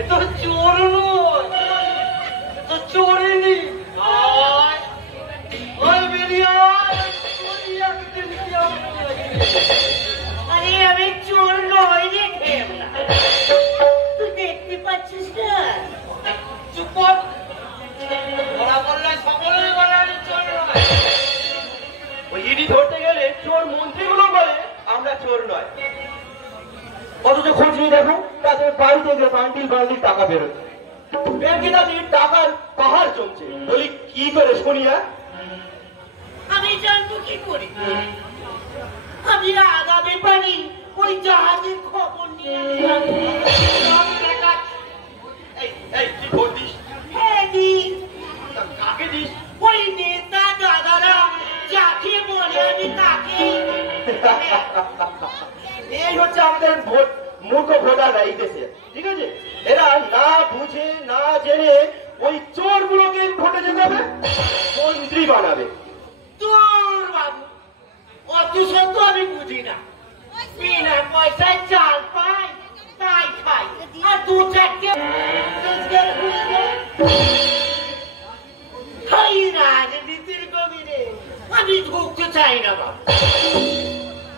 এ তো চোর নয়, এ তো চোরেনি। ওই বেরিয়ে আরে আমি চোর নয় রে খেমনা, তুই দেখতে পাচ্ছিস না? চুপ কর, ওরা বললে সকলেই বলে আমি চোর নয়। ওই ইডি ধরতে গেলে চোর মন্ত্রীগুলো বলে আমরা চোর নয়, অথচ খোঁজ নিয়ে দেখো তাদের বাড়ি থেকে বান্ডিল বান্ডিল টাকা বেরোচ্ছে, ব্যাংকে তাদের টাকার পাহাড় জমছে। বলি কি করে শুনিয়া? আমি জানবো কি করে? আমি আগামী পারি ওই জাহাজের খবর নিয়ে কি করতিস? কাকে দিস? ওই নেতা দাদারা যাকে বলে আমি তাকে। এই হচ্ছে আমাদের মূর্খ ভোটাররা এই দেশে, ঠিক আছে? এরা না বুঝে না জেনে ওই চোর গুলোকে ভোটে যেতে হবে, মন্ত্রী বানাবে। তোর বাবু অত সত্য আমি বুঝি না। বিনা পয়সায় চাল পাই তাই খাই, আর দু চারটে রোজগার খুঁজলে খাই রাজনীতির গভীরে আমি ঢুকতে চাই না বাবু।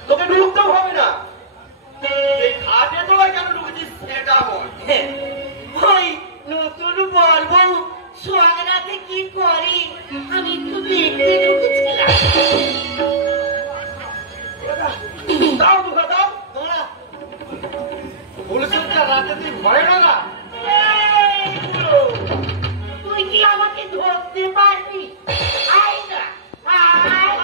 তোকে ঢুকতেও হবে না। এই খাটে তোরা কেন ঢুকেছিস সেটা বল। ওই নতুন বলবো সোয়াগরাতে কি করি আমি একটু দেখতে ঢুকেছিলাম। দাও দুঃখা দাও। তোরা পুলিশের রাতে তুই ভয় না? তুই কি আমাকে ধরতে পারবি? আয় না, আয়।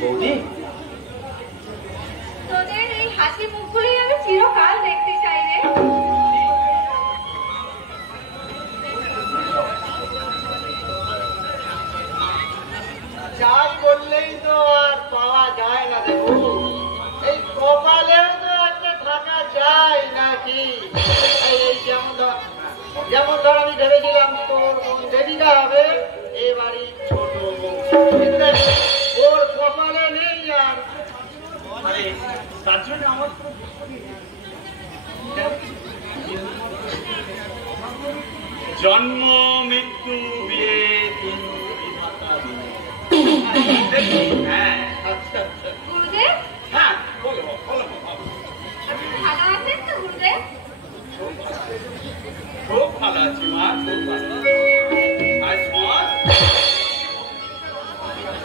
বৌদি, তোদের এই হাসি মুখগুলি আমি চিরকাল দেখতে চাই রে। যাই বললেই তো আর পাওয়া যায় না দেখো, এই কপালেও তো একটা থাকা যায় নাকি? এই যেমন ধর আমি ভেবেছিলাম তোর দেবীটা হবে এবারই ছোট ওর কপালে নেই। আর আরে তার জন্য আমার জন্ম মৃত্যু বিয়ে আচ্ছা আচ্ছা, গুরুদেব, হ্যাঁ বলো বলো। আপনি ভালো আছেন তো গুরুদেব? খুব ভালো আছি মা, খুব ভালো।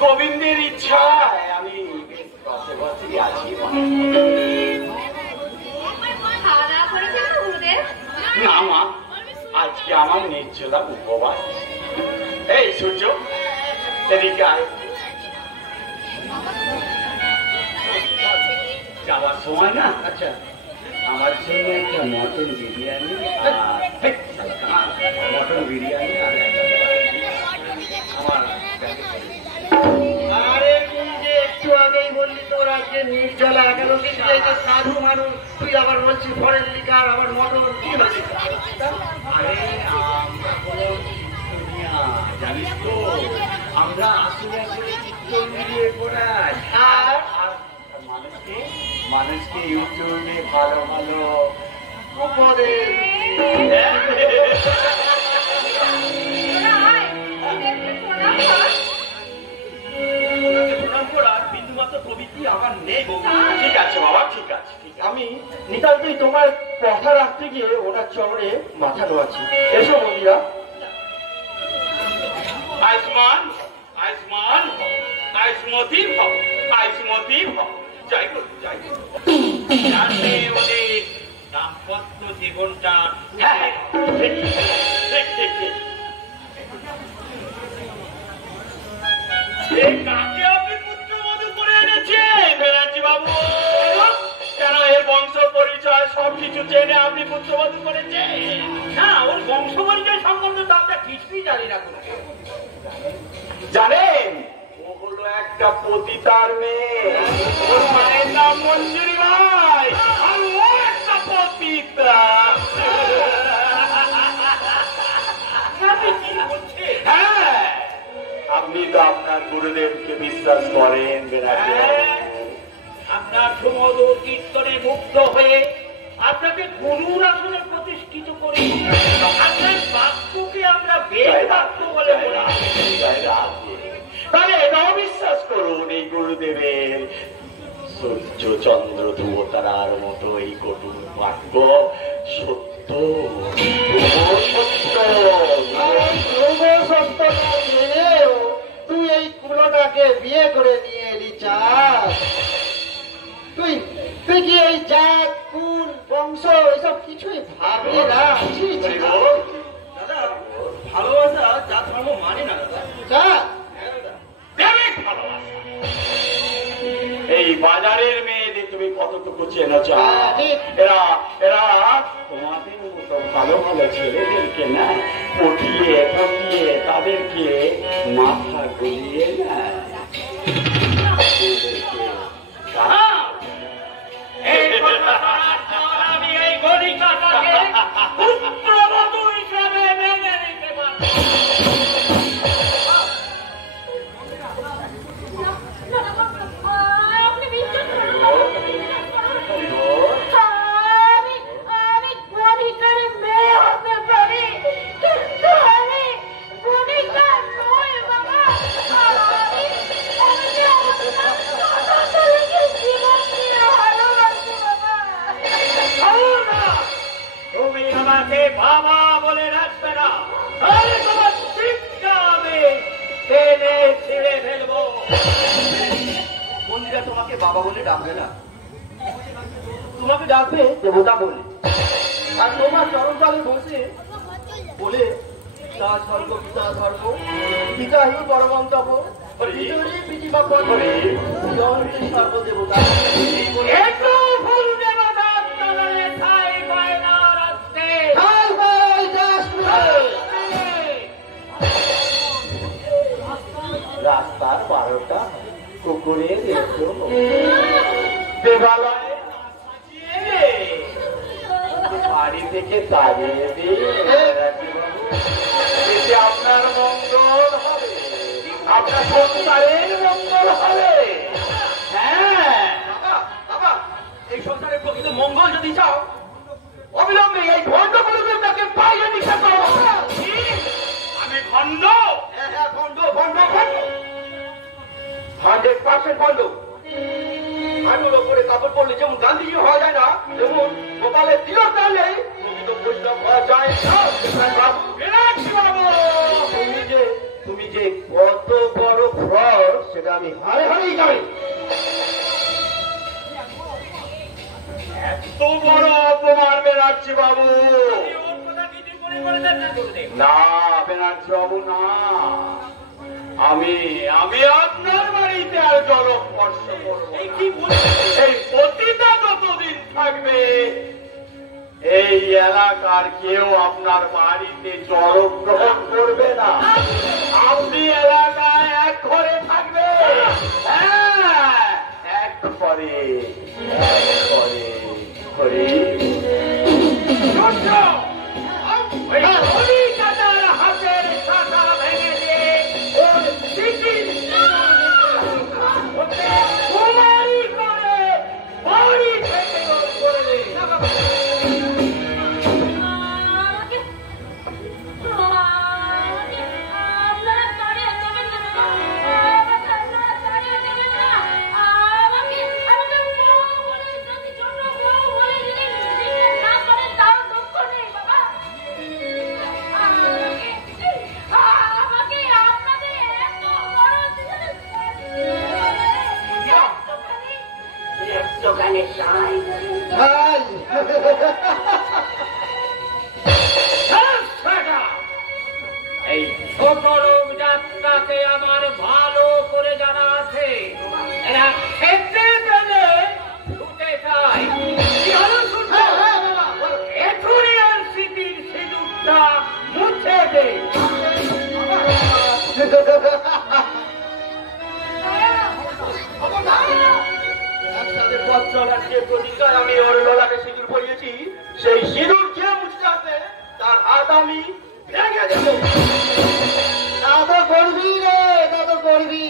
গোবিন্দের ইচ্ছায় আমি আছি। খাওয়া দাওয়া করেছেন তো গুরুদেব? না মা, আজকে আমার নির্জলা উপবাস। এই সূর্য, এদিকে আয়। যাওয়ার সময় না, আচ্ছা আমার জন্য একটা মটন বিরিয়ানি আর আমার আরে তুই যে একটু আগেই বললি তোর আজকে নির্জলা একাদশী, তুই এই যে সাধু মানুষ, তুই আবার বলছিস ফরেন লিকার আবার মটন, কি হচ্ছে? আরে আমরা কোনো দুনিয়া জানিস তো, আমরা আসলে আসলে চিত্তর মিলিয়ে পড়াই আর মানুষকে ইউটিউবে ভালো ভালো উপদেশ তোরা আয়, গুরুদেবকে প্রণাম কর। প্রণাম করার বিন্দুমাত্র প্রবৃত্তি আমার নেই বউ। ঠিক আছে বাবা, ঠিক আছে, ঠিক আছে। আমি নিতান্তই তোমার কথা রাখতে গিয়ে ওনার চরণে মাথা নোয়াচ্ছি। এসো বন্ধুরা। আয়ুষ্মান আয়ুষ্মান আয়ুষ্মতি ভব, আয়ুষ্মতি ভব। যাই বল, যাই বল। জানে ওদের দাম্পত্য জীবনটা ঠিক ঠিক ঠিক ঠিক। কাকে আপনি পুত্রবধূ করে এনেছেন ব্যানার্জি বাবু? কেন এর বংশ পরিচয় সবকিছু জেনে আপনি পুত্রবধূ করেছেন? না, ওর বংশ পরিচয় সম্বন্ধে তো আমরা কিছুই জানি না কোনো। জানেন ও হলো একটা পতিতার মেয়ে, ওর মায়ের নাম মঞ্জুরি ভাই, আর ও একটা পতিতা। হ্যাঁ, আপনি তো আপনার গুরুদেবকে বিশ্বাস করেন। আপনার সুমধুর কীর্তনে মুগ্ধ হয়ে আপনাকে গুরুর আসনে প্রতিষ্ঠিত করি। আপনার বাক্যকে আমরা বেদ বাক্য বলে বলি। তাহলে এটাও বিশ্বাস করুন, এই গুরুদেবের সূর্য চন্দ্র ধ্রুব তারার মতো এই কটুর বাক্য সত্য। তুই এই কুলোটাকে বিয়ে করে নিয়ে এলি চাস? তুই তুই কি এই জাত কুল বংশ এসব কিছুই ভাবলি না? দাদা, ভালোবাসা জাত ধর্ম মানে না দাদা। এই বাজারের মেয়েদের তুমি কতটুকু চেনো? এরা এরা তোমাদের মতো ভালো ভালো ছেলেদেরকে না পটিয়ে পটিয়ে তাদেরকে মাথা গলিয়ে না আমি এই গণিকাটাকে পুত্রবধূ হিসাবে মেনে নিতে পারি। বাবা বলে রাখবে না, তাহলে তোমার শিক্ষা আমি টেনে ছিঁড়ে ফেলবো। মন্দিরা তোমাকে বাবা বলে ডাকবে না, তোমাকে ডাকবে দেবতা বলে। আর তোমার চরণতলে বসে বলে তা স্বর্গ পিতা ধর্ম পিতাহি পরমন্তপ পৃথিবী করে সর্বদেবতা। একটু ভুল দেবতার তলায় ঠাই পায় না রাখতে। রাস্তার 12টা কুকুরের একটু দেবালয়ে বাড়ি থেকে তাড়িয়ে দিয়ে আপনার মঙ্গল হবে, আপনার সংসারের মঙ্গল হবে। হ্যাঁ বাবা, এই সংসারের প্রকৃত মঙ্গল যদি চাও অবিলম্বে এই ভণ্ড গুরুদেবটাকে বাইরে নিষেধ করো। আমি ভণ্ড? হ্যাঁ ভণ্ড ভণ্ড ভণ্ড 100% ভণ্ড। আঙুল ওপরে কাপড় পরলে যেমন গান্ধীজি হওয়া যায় না, যেমন গোপালের তিলক টানলে প্রকৃত বৈষ্ণব হওয়া যায় না। তুমি যে কত বড় ফ্রড সেটা আমি হারে হারেই জানি। এত বড় অপমান ব্যানার্জি বাবু। না ব্যানার্জি বাবু না, আমি আপনার বাড়িতে আর জলস্পর্শ করবো। এই পতিতা যতদিন থাকবে এই এলাকার কেউ আপনার বাড়িতে জল গ্রহণ করবে না। আপনি এলাকায় এক ঘরে থাকবে। হ্যাঁ, এক ঘরে ঘরে হাতের শাখা ভেঙে দিয়ে ওর সিটির কুমারী করে বাড়ি থেকে করে দেয়। এই ছোট লোক যাত্রাকে আমার ভালো করে জানা আছে। এরা খেতে পেলে ছুটে যায়। এখনই আর স্মৃতির সিঁদুরটা মুছে দে। একসাথে পথ চলার যে প্রতিজ্ঞায় আমি ওর ললাটে সিঁদুর পরিয়েছি, সেই সিঁদুর যে মুছতে আসবে তার হাত আমি ভেঙে দেব। তা তো করবি রে, তা তো করবি।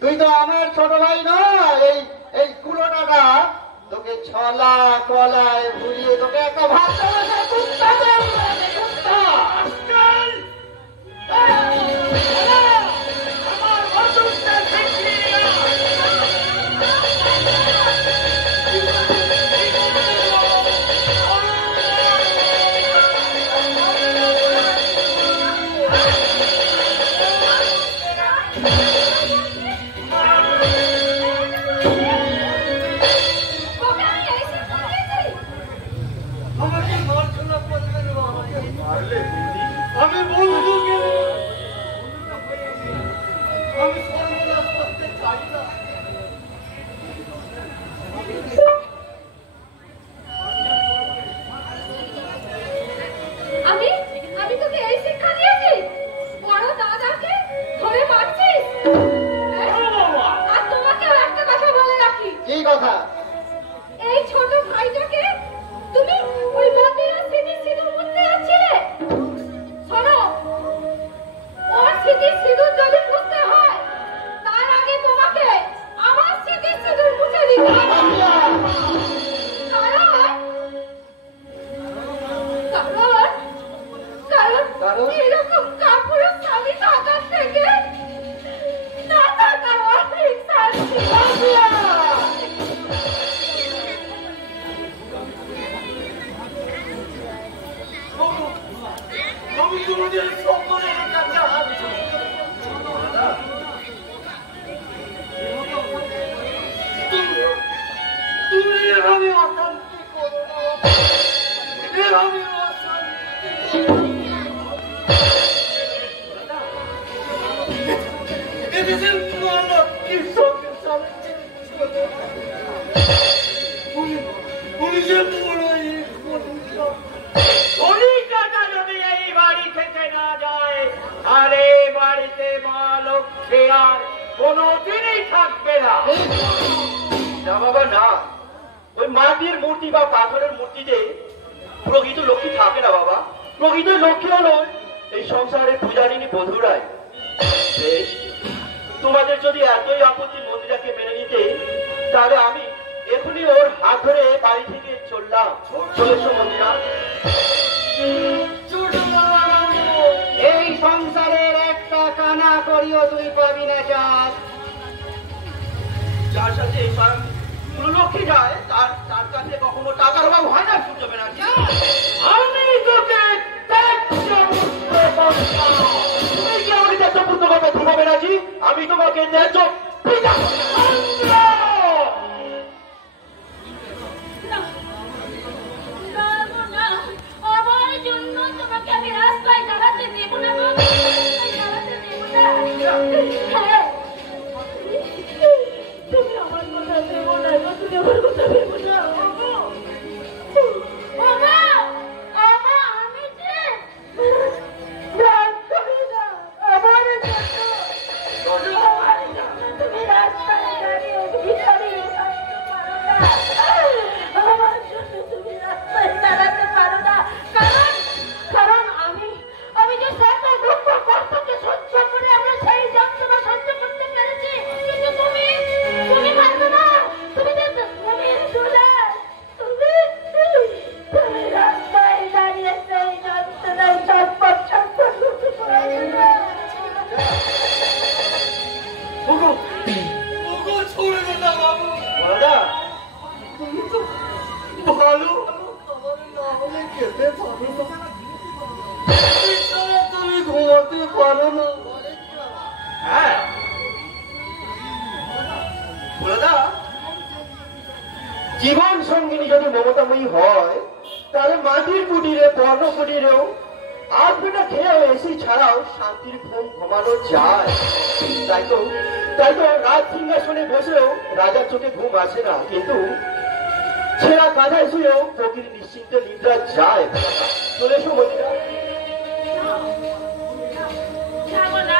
তুই তো আমার ছোট ভাই না, এই কুলোটাটা তোকে ছলা কলায় ভুলিয়ে তোকে একটা ভাত আমি বলবো আমি সর্বনাশ করতে চাই না। আমি তোকে এই শিক্ষা দিয়েছি, বড় দাদাকে ধরে মারছিস। আর তোমাকেও একটা কথা বলে রাখি। কি কথা? এই ছোট ভাইটাকে তুমি ওই মন্দিরের স্মৃতির সিঁদুর মুছতে যাচ্ছিলে। শোনো, ওর স্মৃতির সিঁদুর যদি মুছতে হয়, তার আগে তোমাকে আমার স্মৃতির সিঁদুর মুছে দিতে হবে। কারণ এরকম কাপুরুষ স্বামী থাকার থেকে না থাকা অনেক শান্তি। আমি তোমাদের সকলের কাছে হাত জোড় তুমি এভাবে অশান্তি করো না, এভাবে এদেশের মানবকে সঙ্গে চালাচ্ছে পুলিশে পুরোই কলিকাতা যদি এই বাড়ি থেকে না যায়, আর এই বাড়িতে মা লক্ষ্মী আর কোনোদিনই থাকবে না। না বাবা না, ওই মাটির মূর্তি বা পাথরের মূর্তিতে প্রকৃত লক্ষ্মী থাকে না বাবা। প্রকৃত লক্ষ্মী হলো এই সংসারের পূজারিনী বধূরাই। বেশ, তোমাদের যদি এতই আপত্তি মন্দিরাকে মেনে নিতে, তাহলে আমি এখনই ওর হাত ধরে বাড়ি থেকে চললাম। চলেছো মন্দিরা। এই সংসারের একটা কানা করিও তুই পাবি না। যার সাথে লক্ষ্মী যায় তার কাছে কখনো টাকার অভাব হয় না। সূর্য ব্যানার্জি, আমি তোকে তুমি কি আমাকে ত্যায্য পুত্র করবে ধ্রুব ব্যানার্জি? আমি তোমাকে ত্যায্য পিতা আমার জন্য তোমাকে আমি রাস্তায় দাঁড়াতে দেব না। তুমি আমার কথা দেবো না, তুমি আমার কথা দেবো না। আমি যে তুমি রাস্তায় দাঁড়িয়ে ভিখারি আমার জন্য তুমি রাস্তায় দাঁড়াতে পারো না। কারণ আমি যে সকল দুঃখ কষ্টকে সহ্য করে আমরা সেই যন্ত্রণা সহ্য করতে পেরেছি, কিন্তু তুমি পারবে না। তুমি রাস্তায় দাঁড়িয়ে সেই যন্ত্রণায় ছটফট করতে পারবে না। ছড়ে না বাবু, দাদা তুমি তো ভালো খাবার না হলে খেতে পারো না, তুমি ঘুমাতে পারো না। হ্যাঁ দাদা, জীবন সঙ্গিনী যদি মমতাময়ী হয়, তাহলে মাটির কুটিরে পর্ণ কুটিরেও আধ ঘন্টা খেয়েও এসি ছাড়াও শান্তির ঘুম ঘুমানো যায়। তাই তো রাজ সিংহাসনে বসেও রাজার চোখে ঘুম আসে না, কিন্তু ছেঁড়া কাঁধায় শুয়েও ফকির নিশ্চিন্ত নিদ্রা যায়। চলে এসো মন্দিরা। যাবো না,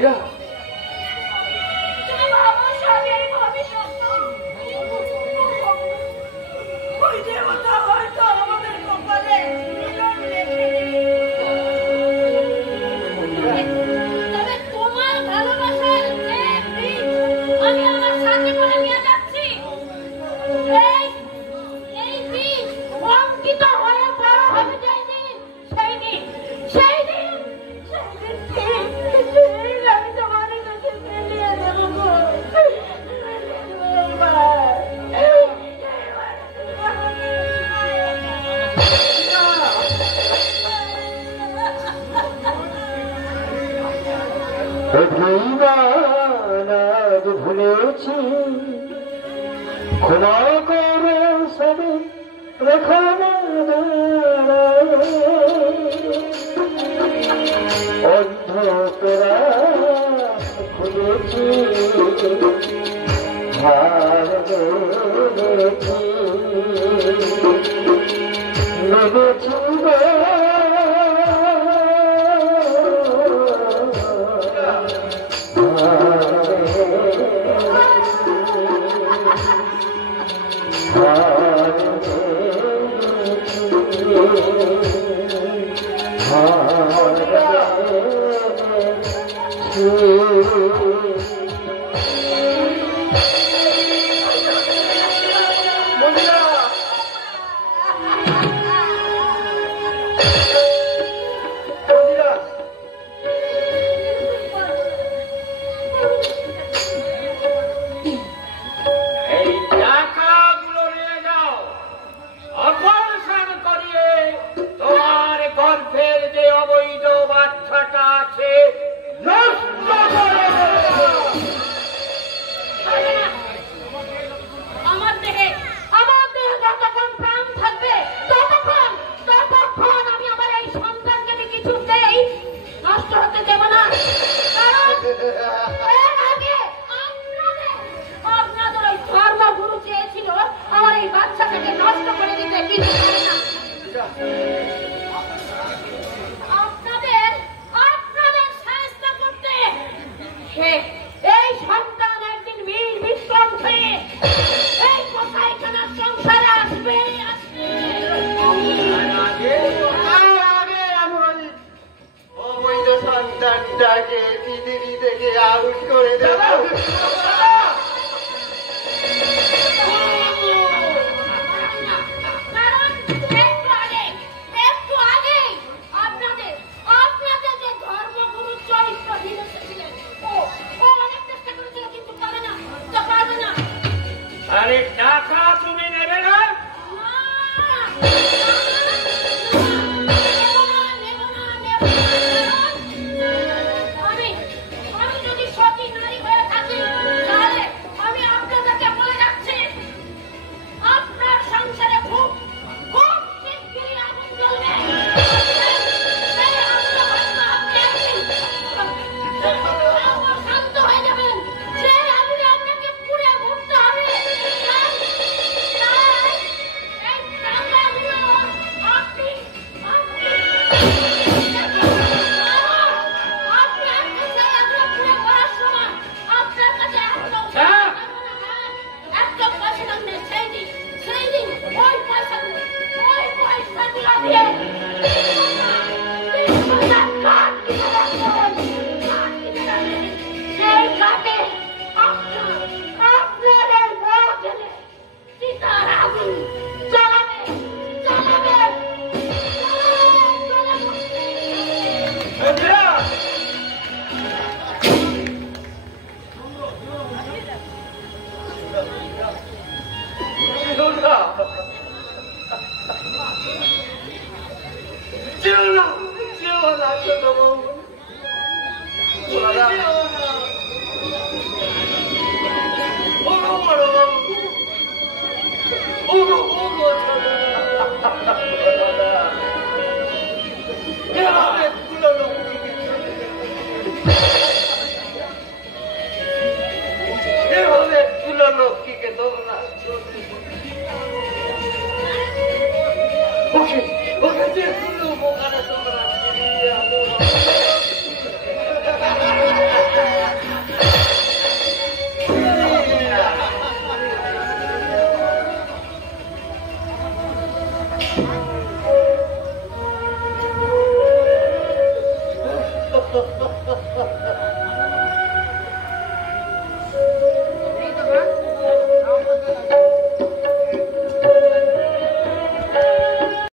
মন্দিরা তুমি ভাবো স্বামী এই ভবিষ্যৎ ওই দেবতা হয়তো আমাদের কপালে মিলন লেখে তবে তোমার ভালোবাসার যে বীজ আমি আমার সাথে করে নিয়ে যাচ্ছি এই বীজ অঙ্কিত হয়ে বড় হবে সেই দিন আমি তোমাদের কাছে ফিরিয়ে দেবো গো। অভিমান ভুলেছি ক্ষমা করো সবে রেখো না অন্ধকরা খুলেছি নেমেছি সন্তানটাকে পৃথিবী থেকে আউট করে দেব। আরে টাকা তুমি নেবে না? আমি যদি সতী নারী হয়ে থাকি তাহলে আমি আপনাদেরকে বলে যাচ্ছি আপনার সংসারে খুব খুব শিগগিরই আগুন জ্বলবে। শান্ত হয়ে যাবেন, সেই আগুনে আপনাকে পুড়ে মরতে হবে। এই টাকাগুলো আপনি Oh,